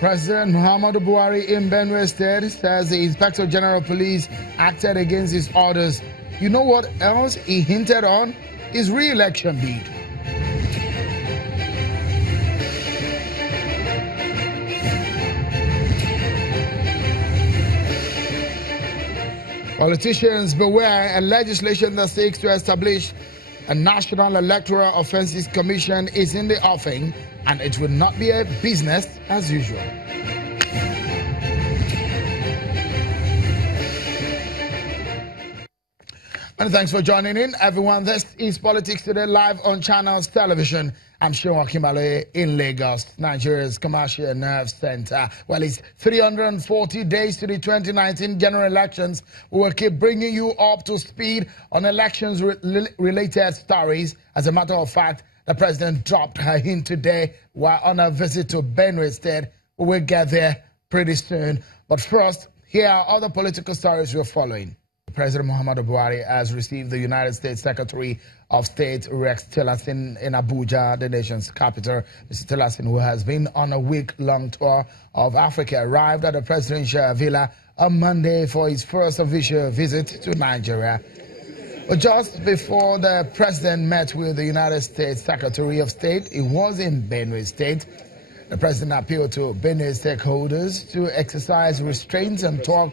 President Muhammadu Buhari in Benue State says the Inspector General of Police acted against his orders. You know what else he hinted on? His re-election bid. Politicians beware, a legislation that seeks to establish a National Electoral Offences Commission is in the offing, and it will not be a business as usual. And thanks for joining in, everyone. This is Politics Today, live on Channels Television. I'm Sean Kimbale in Lagos, Nigeria's commercial nerve center. Well, it's 340 days to the 2019 general elections. We will keep bringing you up to speed on elections-related stories. As a matter of fact, the president dropped her hint today while on a visit to Benue State. We will get there pretty soon. But first, here are other political stories we're following. President Muhammadu Buhari has received the United States Secretary of State Rex Tillerson in Abuja, the nation's capital. Mr. Tillerson, who has been on a week-long tour of Africa, arrived at the presidential villa on Monday for his first official visit to Nigeria. But just before the president met with the United States Secretary of State, he was in Benue State. The president appealed to Benue stakeholders to exercise restraints and talk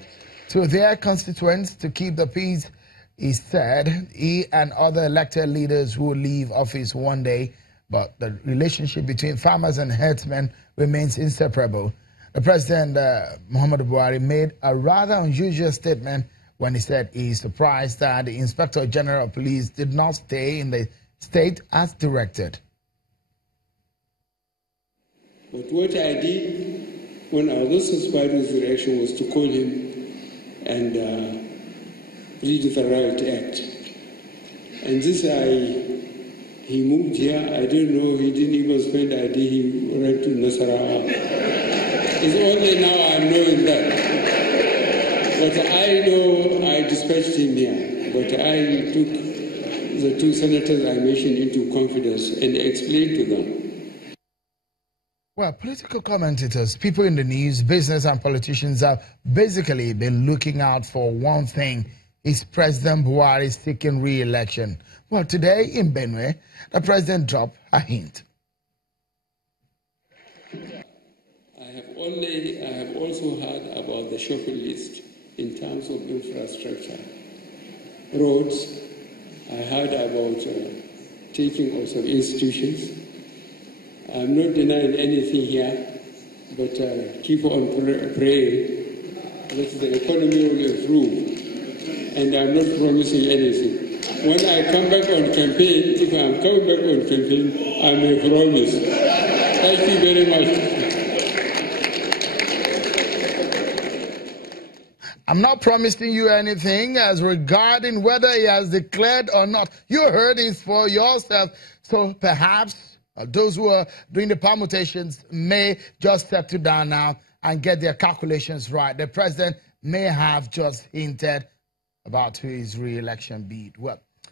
to their constituents to keep the peace. He said he and other elected leaders will leave office one day, but the relationship between farmers and herdsmen remains inseparable. The president, Muhammadu Buhari, made a rather unusual statement when he said he is surprised that the Inspector General of Police did not stay in the state as directed. But what I did when I was suspicious of his reaction was to call him and read the riot act. And this he moved here, I don't know, he didn't even spend a day, he went to Nasarawa. It's only now I'm knowing that. But I know I dispatched him here, but I took the two senators I mentioned into confidence and explained to them. Well, political commentators, people in the news, business and politicians have basically been looking out for one thing: is President Buhari seeking re-election? Well, today in Benue, the president dropped a hint. I have also heard about the shopping list in terms of infrastructure. Roads, I heard about taking of some institutions. I'm not denying anything here, but keep on praying that the economy will improve. And I'm not promising anything. When I come back on campaign, if I'm coming back on campaign, I may promise. Thank you very much. I'm not promising you anything as regarding whether he has declared or not. You heard it for yourself. So perhaps those who are doing the permutations may just settle down now and get their calculations right. The president may have just hinted about his re-election bid. Well,